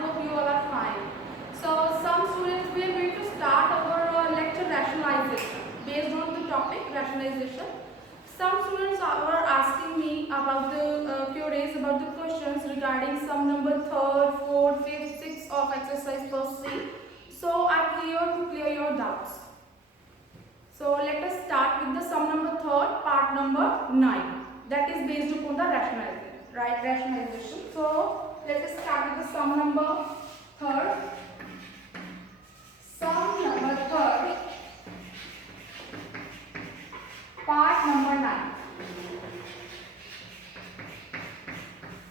hope you all are fine. So some students, we are going to start our lecture rationalization based on the topic rationalization. Some students are asking me about the queries about the questions regarding sum number 3rd, 4th, 5th, 6th of exercise first C. So I'm here to clear your doubts. So let us start with the sum number 3rd, part number 9. That is based upon the rationalization. So let us start with the sum number 3rd. Sum number 3rd, part number 9.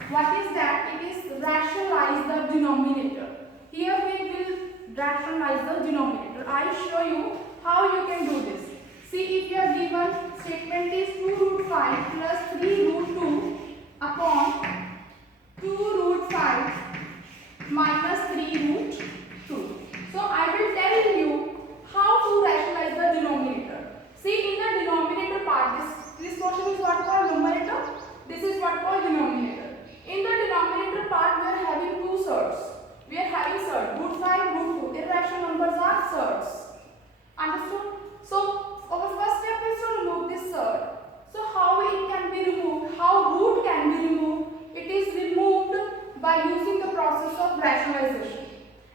What is that? It is rationalize the denominator. Here we will rationalize the denominator. I show you how you can do this. See, if your given statement is 2 root 5 plus 3 root 2 upon 2 root 5 minus 3 root 2. So I will tell you how to rationalize the denominator. See, in the denominator part, this portion is what called numerator. This is what called denominator. In the denominator part, we are having two surds. We are having surd root 5, root 2. Irrational numbers are surds. Understood? So our first step is to remove this surd. So how it can be removed? How root can be removed? It is removed by using the process of rationalization.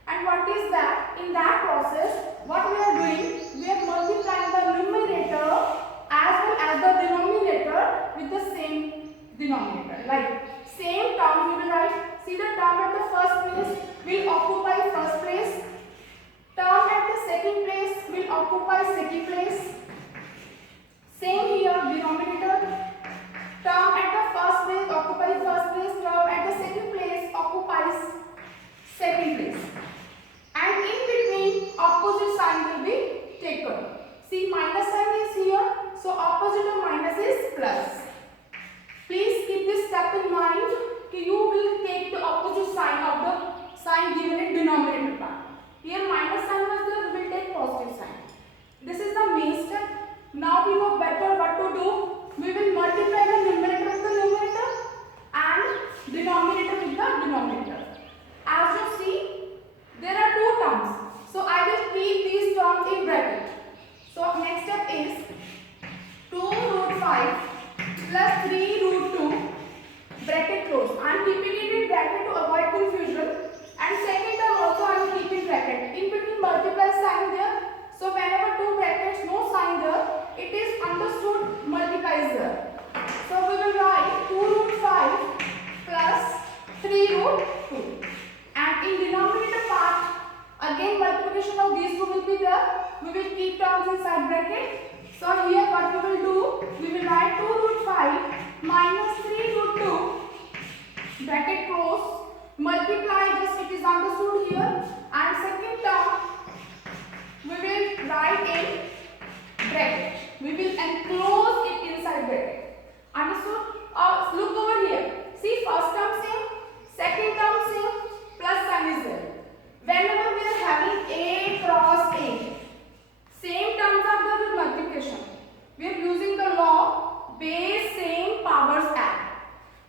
And what is that? In that process, what we are doing? We are multiplying the numerator as well as the denominator with the same denominator. Like same term we will write. See, the term at the first place will occupy first place. Term at the second place will occupy second place. Same here, denominator. Term at the first place occupies first place. Term at the second place occupies second place. And in between, opposite sign will be taken. See, minus sign is here. So opposite of minus is plus. Please keep this step in mind. You will take the opposite sign of the sign given in denominator part. Here minus sign was there, we will take positive sign. This is the main step. Now we know better what to do. We will multiply the numerator with the numerator and denominator with the denominator. As you see, there are two terms. So I will keep these terms in bracket. So next step is 2 root 5 plus 3 root 2 bracket close. I am keeping it in bracket to avoid confusion. And second term also I will keep in bracket. In between multiply sign there. So whenever two brackets, no sign there, it is understood multiplies there. So we will write 2 root 5 plus 3 root 2. And in denominator part, again multiplication of these two will be there. We will keep terms inside bracket. So here what we will do, we will write 2 root 5 minus 3 root 2 bracket close. Multiply, just it is understood here. And second term, we will write in bracket. We will enclose it inside bracket. Understood? Look over here. See, first term same, second term same, plus sign is there. Whenever we are having A cross A, same terms are there with multiplication. We are using the law base same powers add.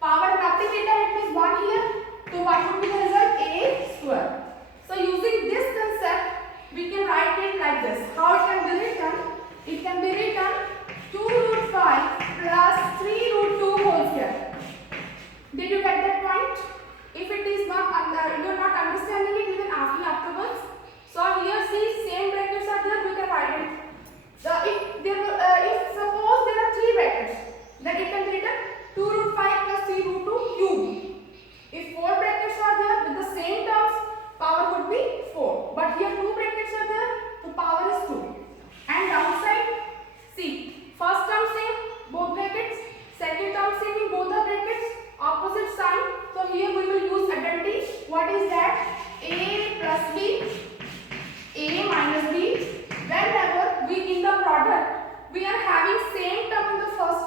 Power nothing data, it is 1 here. So what would be the result? A square. So using this concept, we can write it like this. How it can be written? It can be written 2 root 5 plus 3 root 2 whole square. Did you get that point? If it is not, you are not understanding it, you can ask me afterwards. So here see, same brackets are there, we can write it. If suppose there are 3 brackets, then it can be written 2 root 5 plus 3 root 2 cube. If 4 brackets are there with the same terms, power would be 4. But here 2 brackets are there, so power is 2. And downside, see, first term same, both brackets, second term same in both the brackets, opposite sign. So here we will use identity. What is that? A plus B, A minus B. Whenever we in the product, we are having same term in the first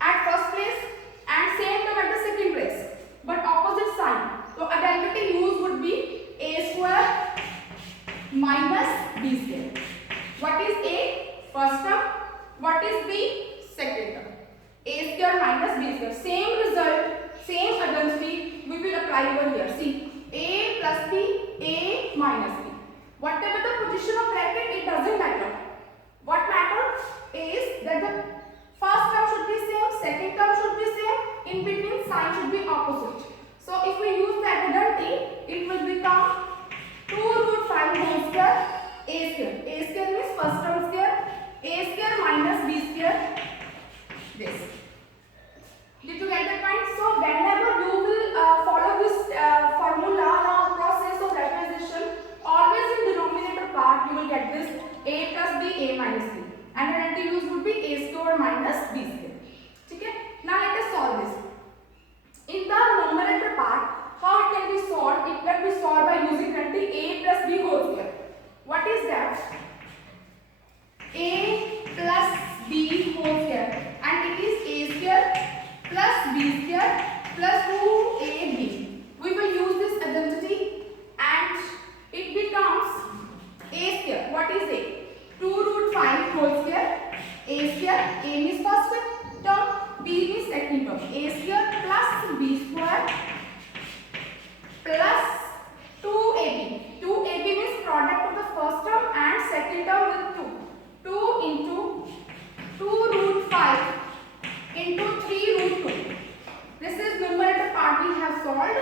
at first place and same term at the second place, but opposite sign. So identity used would be A square minus B square. What is A? First term. What is B? Second term. A square minus B square. Same result, same identity we will apply over here. See, A plus b, a minus b. Whatever the position of bracket, it doesn't matter. What matters is that the first term should be same, second term should be same, in between sign should be opposite. So if we use the identity, it will become 2 root 5 whole square a square. A square means first term square, a square minus b square, this. Did you get that point? So whenever you will follow this formula or process of representation, always in denominator part you will get this a plus b, a minus b. And the identity used would be a square minus b square. Okay? Now let us solve this. In the numerator part, how it can be solved? It can be solved by using identity a plus b whole square. What is that? A plus b whole square, and it is a square plus b square plus 2ab. We will use this identity and it becomes a square. What is a? 2 root 5 whole square. A square, a means first term, b means second term. A square plus b square plus 2ab. 2ab means product of the first term and second term with 2. 2 into 2 root 5 into 3 root 2. This is numerator part we have solved,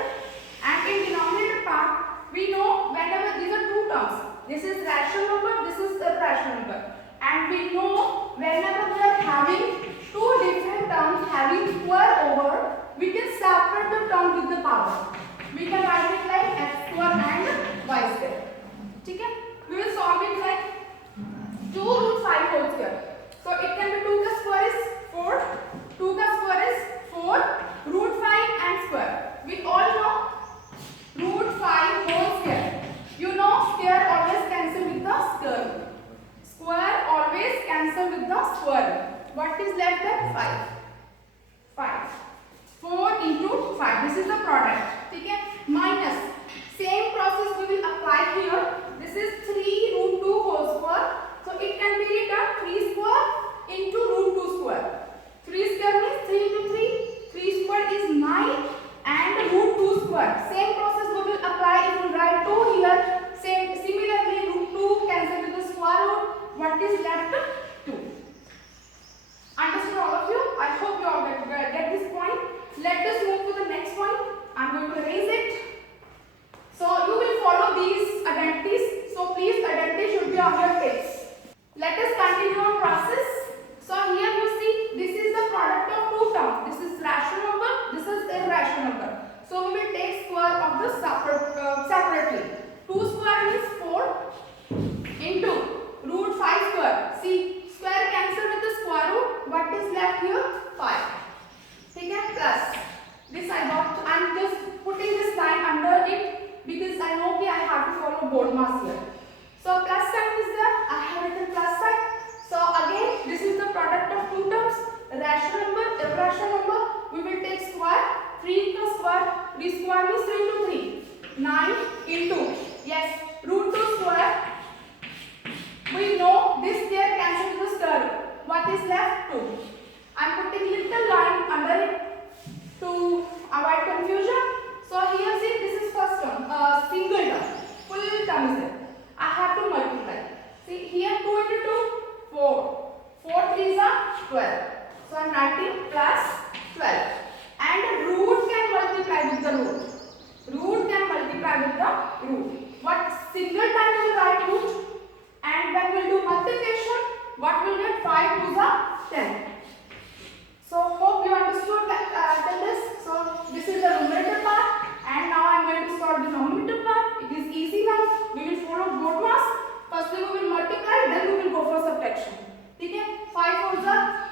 and in denominator part we know whenever these are two terms, this is rational number, this is irrational number, and we know whenever we are having two different terms having square over, we can separate the term with the power. We can write it like x square and y square. Okay? We will solve it like 2 root 5 whole square. So it can be 2 ka square is 4, 2 ka square is 4, root 5 and square. We all know root 5 whole square. You know square always cancel with the square root. Square always cancel with the square root. What is left there? 5. 5. 4 into 5. This is the product. Okay? Minus. Same process we will apply here. This is 3 root 2 whole square. So it can be written 3 square into root 2 square. 3 square means 3 into 3. 3 square is 9 and root 2 square. Same process we will apply if we write 2 here. Similarly, root 2 cancel with the square root. What is left? 2. Understood all of you? I hope you all get this point. Let us move to the next point. I am going to erase it. So you will follow these identities. So please, identity should be on your page. Let us continue our process. So here you see, this is the product of two terms. This is rational number, this is irrational number. So we will take square of the separately. 2 square means 4 into root 5 square. See, square cancel with the square root. What is left here? 5. Okay, plus. This I got. I am just putting this line under it because I know I have to follow BODMAS here. So plus sign is there. I have written plus sign. So again, this is the product of two terms. Rational number, irrational number. We will take square. 3 into square. 3 square means 3 into 3. 9 into, yes, root 2 square. We know this here cancels the square root. What is left? 2. I am putting little line under it to avoid confusion. So here see, this is first term, single term, full term is there. I have to multiply. See here 2 into 2, 4. 4 3s are 12. So I am writing plus 12. And root can multiply with the root. Root can multiply with the root. What single time we will write root? And when we will do multiplication, what will get? 5 2s are 10. So hope you understood this. So this is the numerator part, and now I am going to solve the denominator part. It is easy now. We will follow BODMAS. Firstly we will multiply, then we will go for subtraction. Okay? 5 4s are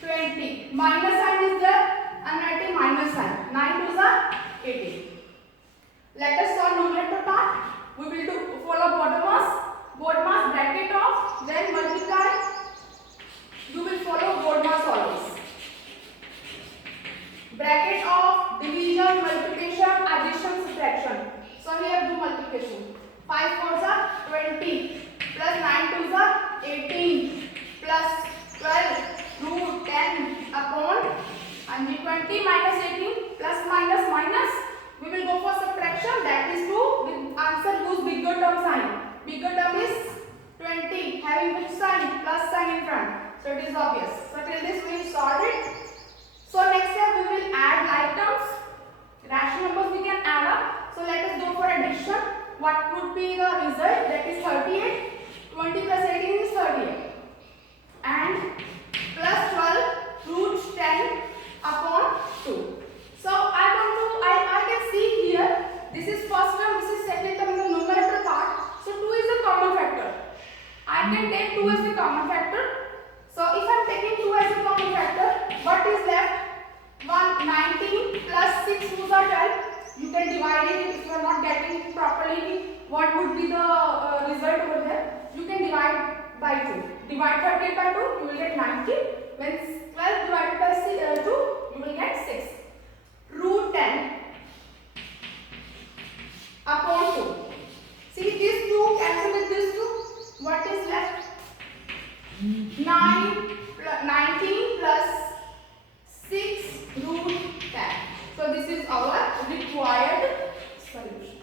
20. Minus sign is there. I am writing minus sign. 9 2s are 18. Let us solve numerator part. We will follow BODMAS. BODMAS bracket off, then multiply. You will follow BODMAS always. Bracket of division, multiplication, addition, subtraction. So here do multiplication. 5 4s are 20 plus 9 2s are 18 plus 12 root 10 upon and 20 minus 18 plus minus minus. We will go for subtraction. bigger term is 20, having which sign? Plus sign in front. So it is obvious. So till this we solved it. So next step we will add like terms. Rational numbers we can add up. So let us go for addition. What would be the result? That is 38. 20 plus 18 is 38. And plus 12 root 10 upon 2. So I can see here, this is first term, this is second term in the numerator part. So 2 is a common factor. I can take 2 as a common factor. So if I am taking 2 as a common factor, what is left? 19 plus 6 2s are 12. You can divide it if you are not getting it properly. What would be the result over there? You can divide by 2. Divide 38 by 2, you will get 90. When 12 divided by 2, you will get 6. Root 10 upon 2. See, these 2 cancel with this 2. What is left? 19 plus 6 root 10. So this is our required solution.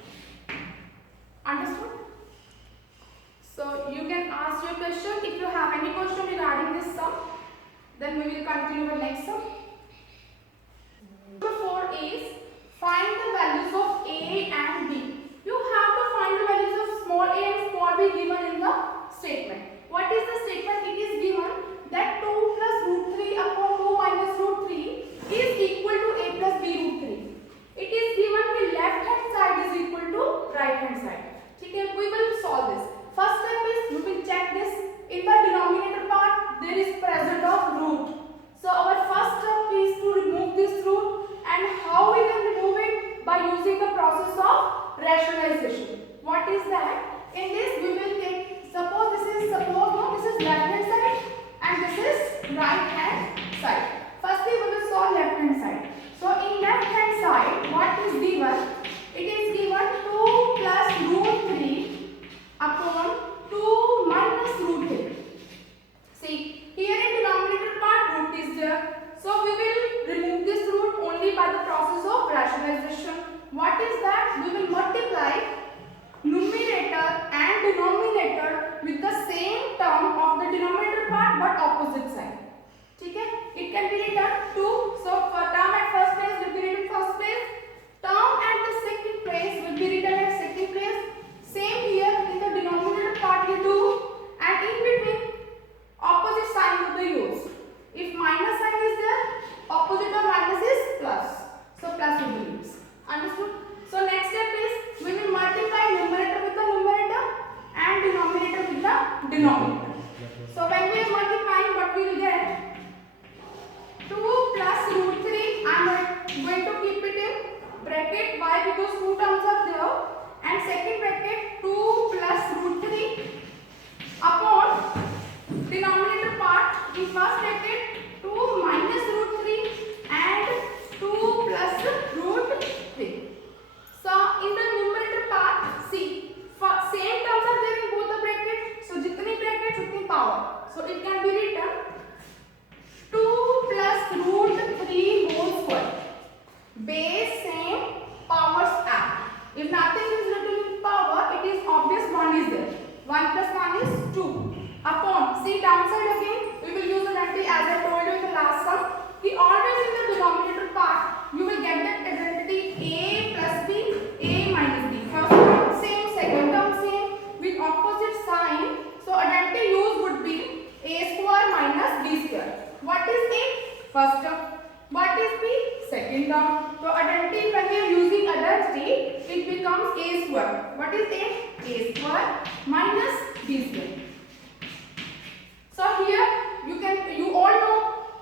Understood? So you can ask your question. If you have any question regarding this sum, then we will continue with next sum. Number 4 is find the values of A and B. You have to find the values of small a and small b given in the statement. What is the statement? It is given that 2 plus root 3 upon 2 minus root 3 is equal to a plus b root 3. It is given the left hand side is equal to right hand side. Okay, we will solve this. First step is we will check this. In the denominator part there is present of root. So our first step is to remove this root, and how we can remove it? By using the process of rationalization. What is that? In this we will take, suppose this is left hand side and this is right hand side. Firstly we will solve left hand side. So in left hand side what is given? It is given 2 plus root 3 upon 2 minus root 3. See, here in denominator part root is there. So we will remove this root only by the process of rationalization. What is that? We will multiply numerator and denominator with the same term of the denominator part but opposite side. Okay? It can be written 2. So for term at first place will be written first place. Term at the second place will be written at second place. Same here in the denominator part you do, and in between opposite sign will be used. If minus sign is there, opposite of minus is plus. So plus will be used. Understood? So next step is we will multiply numerator with the numerator and denominator with the denominator. So when we are multiplying, what we will get? 2 plus root 3. I am going to keep it in bracket. Why? Because 2 terms are there. And second bracket 2 plus root 3 upon denominator part in first bracket 2 minus root 3 and 2 plus root 3. So in the numerator part, see, same terms are there in both the brackets. So jitni brackets utni power. So it can be written 2 plus root 3 whole square. Base same, powers add. If nothing is written in power, it is obvious 1 is there. 1 plus 1 is 2. Upon, see downside again, we will use identity as I told you in the last sum. We always in the denominator part, you will get that identity a plus b, a minus b. First term same, second term same with opposite sign. So identity used would be a square minus b square. What is a? First term. What is b? Second term. So identity, when we are using identity, it becomes a square. What is a? A square minus b square. So here you all know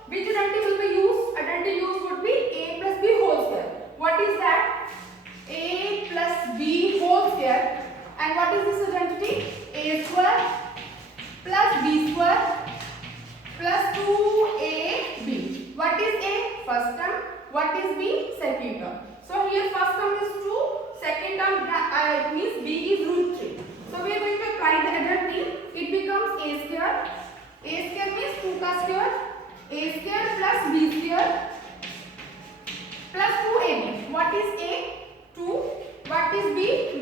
which identity will be used. Identity used would be a plus b whole square. What is that? A plus b whole square. And what is this identity? A square plus b square plus 2ab. What is a? First term. What is b? Second term. So here first term is 2, second term means b is root 3. So we are going to apply the identity. It becomes a square. A square means 2 ka square. A square plus b square plus 2ab. What is a? 2. What is b?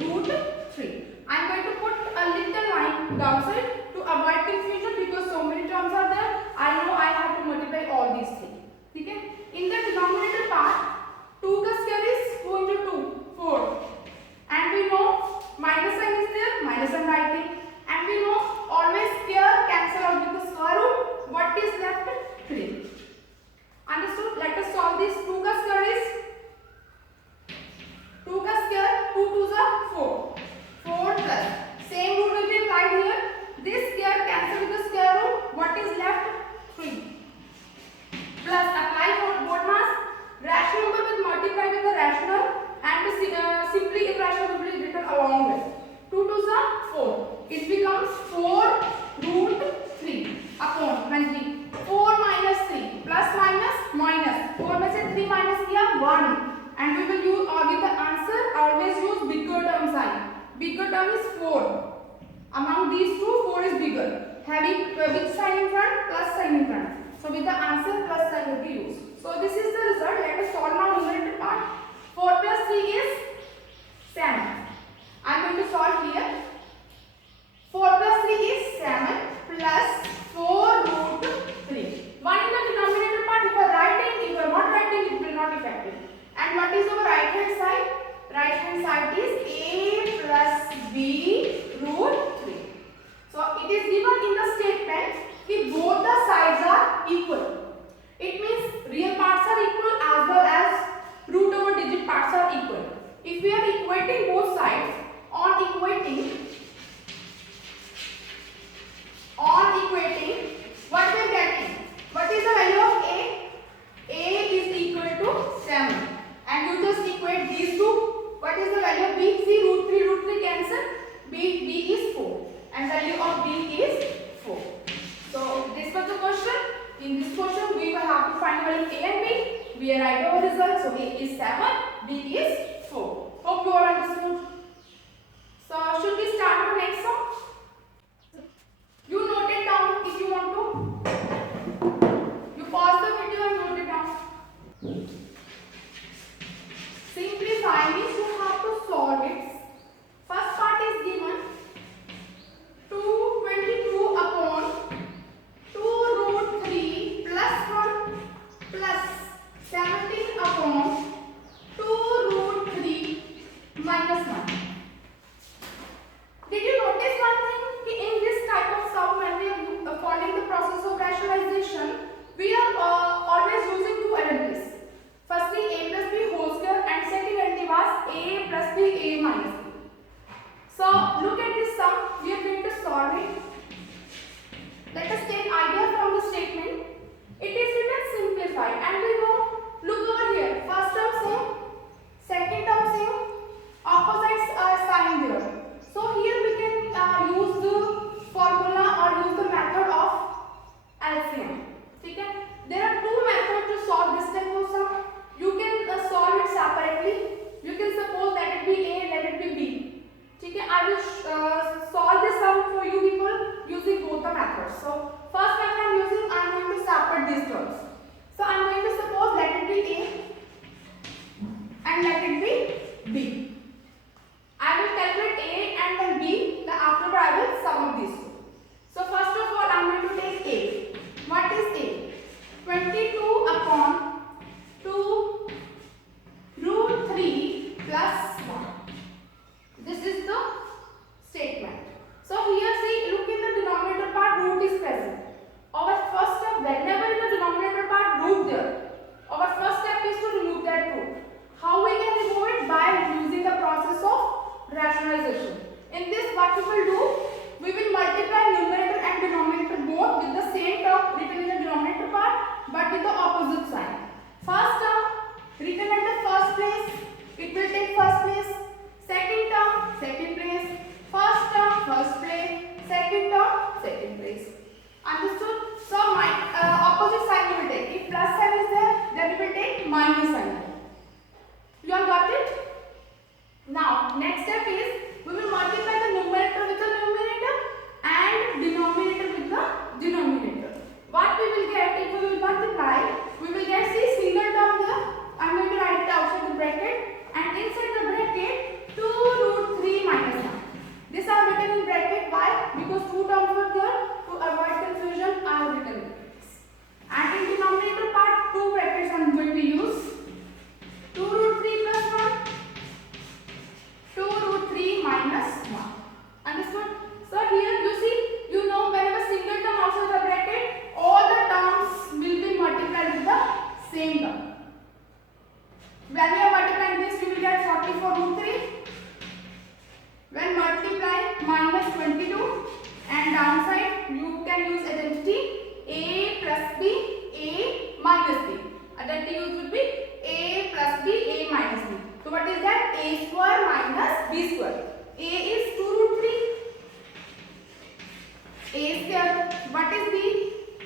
Root 3. I am am going to put a little line downside to avoid confusion because so many terms are there. I know I have to multiply all these three. Okay? In the denominator part, 2 का square is 2 into 2, 4. And we know minus sign is there, minus sign writing. And we know always square cancel out with the square root. What is left? 3. Understood? Let us solve this. 2 का square is 2 का square, 2 2s are 4. 4 plus. Same rule will be applied here. This square cancel with the square root. What is left? 3. Plus apply BODMAS. Rational number will multiply with the rational and simply irrational will be written along with. 2 2s are 4. It becomes 4 root 3 upon 20. 4 minus 3 plus minus minus. 4 में से 3 minus किया 1. And we will use with the answer always use bigger term sign. Bigger term is 4. Among these two, 4 is bigger. Having which sign in front? Plus sign in front. So with the answer plus sign will be used. So this is the result. Let us solve now numerator part. 4 plus 3 is 7. I am going to solve here. 4 plus 3 is 7 plus 4 root 3. 1 in the denominator part. If you are writing, if you are not writing, it will not effective. And what is our right hand side? Right hand side is a plus b root 3. So it is given in the statement that both the sides are equal. It means real parts are equal as well as root over digit parts are equal. If we are equating both sides, on equating, what we are getting? What is the value of a? A is equal to 7. And you just equate these two. What is the value of b? See, root 3 cancel. B is 4. And value of b is 4. So this was the question. In this question, we will have to find value a and b. We write our result. So a is 7, b is 4. Hope you all understood. So should we start our next sum? You note it down if you want to. You pause the video and note it down. Simplify means you have to solve it. First part is given 222 upon 2 root 3 plus 1 plus 17 upon 2 root 3 minus 1. Did you notice one thing? In this type of sum, when we are following the process of rationalization, we are always using two elements. Firstly, a plus b whole square, and second element was a plus b, a minus b. So look at this sum. We are going to solve it. Let us take idea from the statement. It is written simplified, and we know. Look over here. First term same, second term same. Opposites are signed there. So here we can use the formula or use the method of LCM. Okay? There are two methods to solve this type of sum. You can solve it separately. You can suppose let it be a, let it be b. Okay? I will solve this sum for you people using both the methods. So first method I am using, I am going to separate these terms. So I am going to suppose let it be a and let it be b. I will calculate a and then b. Then after that I will sum up these two. So first of all I am going to take a. What is a? 22 upon 2 root 3 plus 1. This is the statement. So here see, look in the denominator part, root is present. Our first step, whenever in the denominator part root there, our first step is to remove that root. How we can remove it? By using the process of rationalization. In this, what we will do? We will multiply numerator and denominator both with the same term written in the denominator part, but with the opposite sign. First term written at the first place, it will take first place. Second term, second place. First term, first place. Second term, second place. Understood? So my opposite sign you will take. If plus sign is there, then we will take minus sign. You all got it? Now next step is we will multiply the numerator with the numerator and denominator with the denominator. What we will get if we will multiply? We will get see single term there. I am going to write it outside the bracket, and inside the bracket 2 root 3 minus 1. These are When you are multiplying this, you will get 44 root 3. When multiply minus 22 and downside, you can use identity a plus b, a minus b. Identity used would be a plus b, a minus b. So what is that? A square minus b square. A is 2 root 3. A square. What is b?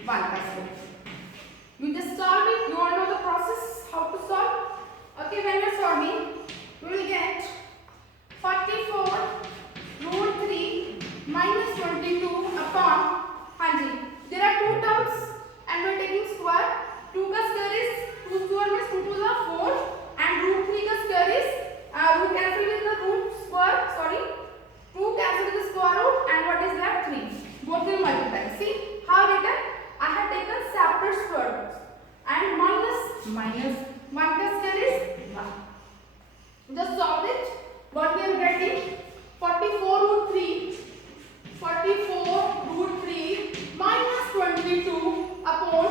1 plus 4. You just solve it. You all know the process how to solve. Okay, when you are solving, we will get 44 root 3 minus 22 upon 100. There are two terms and we are taking square. 2 का square is 2 square means 2 to the 4 and root 3 का square is root cancel with the root square. Sorry, 2 cancel with the square root and what is left 3. Both will multiply. See how written? I have taken separate square roots and minus 1 का square is 1. Just solve it. What we are getting? 44 root 3 minus 22 upon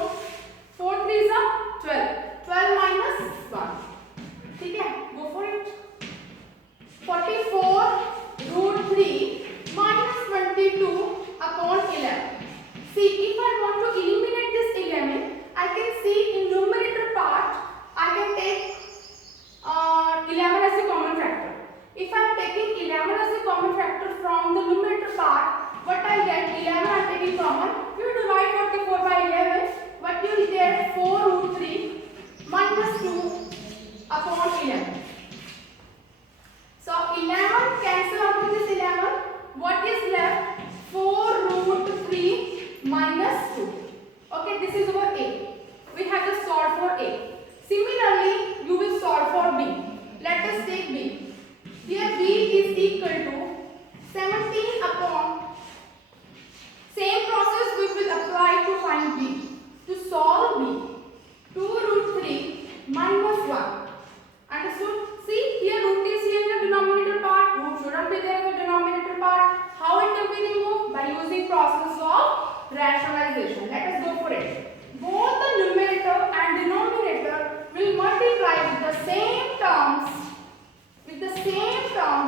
4 3s are 12. 12 minus 1. ठीक है? Go for it. 44 root 3 minus 22 upon 11. See, if I want to eliminate this 11, I can see in numerator part, I can take 11 as a common factor. If I am taking 11 as a common factor from the numerator part, what I get? 11 I am taking common. You divide 44 by 11, what you will get? 4 root 3 minus 2 upon 11. So 11 cancel out with this 11. What is left? 4 root 3 minus 2. Okay, this is our A. We have to solve for A. Similarly, you will solve for B. Let us take B. Here B is equal to 17 upon. Same process we will apply to find B. To solve B, 2 root 3 minus 1. Understood? See, here root is here in the denominator part. Root shouldn't be there in the denominator part. How it will be removed? By using process of rationalization. Let us go for it. Both the numerator and denominator will multiply with the same terms,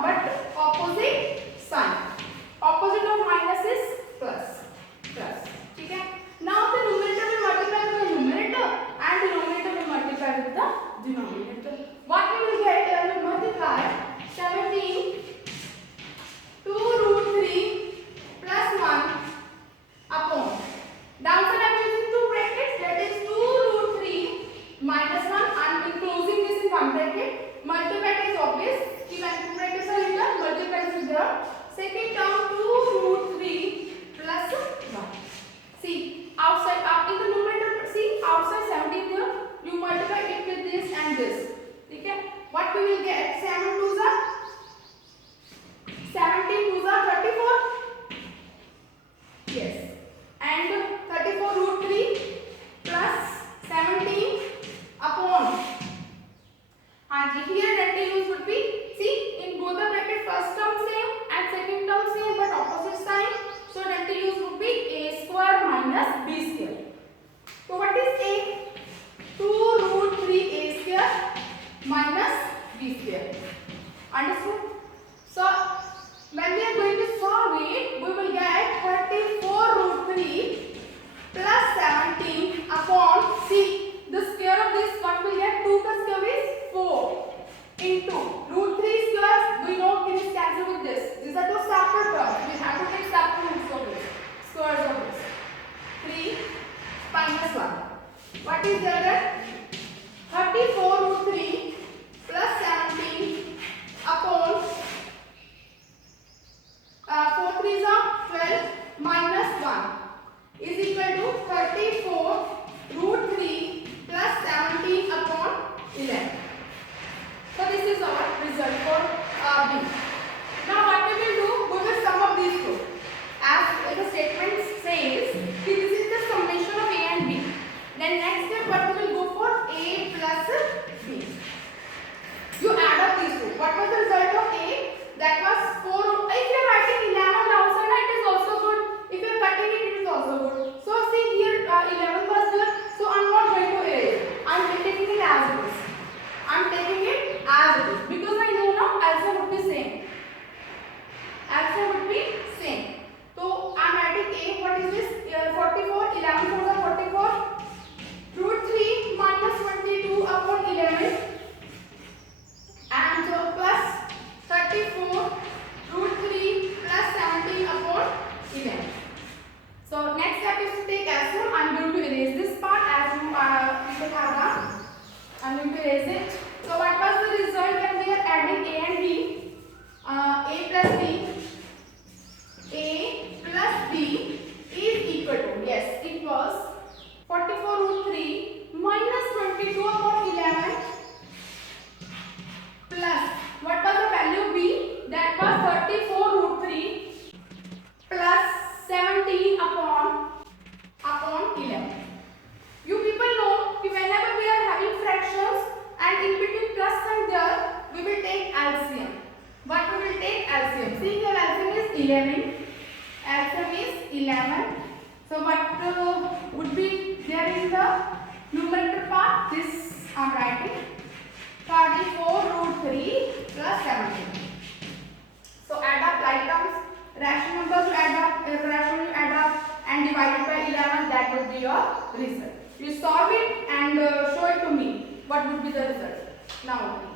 but opposite sign. Opposite of minus is plus. Okay? Now the numerator will multiply with the numerator and denominator will multiply with the denominator. What we will get? We will multiply 17 2 root 3 plus 1 upon. Downside I am using two brackets, that is 2 root 3 minus 1. I am closing this in one bracket. Multiply is obvious. When two brackets are here, multiply is there. Second term 2 root 3 plus 1. See, outside up in the numerator, see outside 17 here, you multiply it with this and this. Okay? What we will get? 7 2s are 17 2s are 34. Yes. And 34 root 3 plus 17 upon. And here rectangle use would be, see, in both the bracket first term same and second term same but opposite sign. So rectangle use would be a square minus b square. So what is a? 2 root 3 a square minus b square. Understood? So when we are going to solve it, we will get 34 root 3 plus 17 upon, see, the square of this, what we get? 2 ka square is 4 into root 3 squares, we know can is cancel with this. These are two separate terms. We have to take separate roots of this, squares of this. 3 minus 1. What is the other? 34 root 3 plus 17 upon 4 3s are 12 minus 1 is equal to 34 root 3 plus 17 upon 11. So this is our result for B. Now what we will do? We will sum up these two. As the statement says, this is the summation of A and B. Then next step, what we will go for? A plus B. You add up these two. What was the result of A? That was 4. If you are writing 11 outside, it is also good. If you are cutting it, it is also good. So see here 11 was there. So I am not going to erase. I am taking it as it is. I am taking will take LCM. What we will take LCM? See here LCM is 11. LCM is 11. So what would be there in the numerator part? This I am writing. 44 root 3 plus 17. So add up like terms. Rational numbers you add up, irrational you add up and divided by 11. That would be your result. You solve it and show it to me. What would be the result? Now.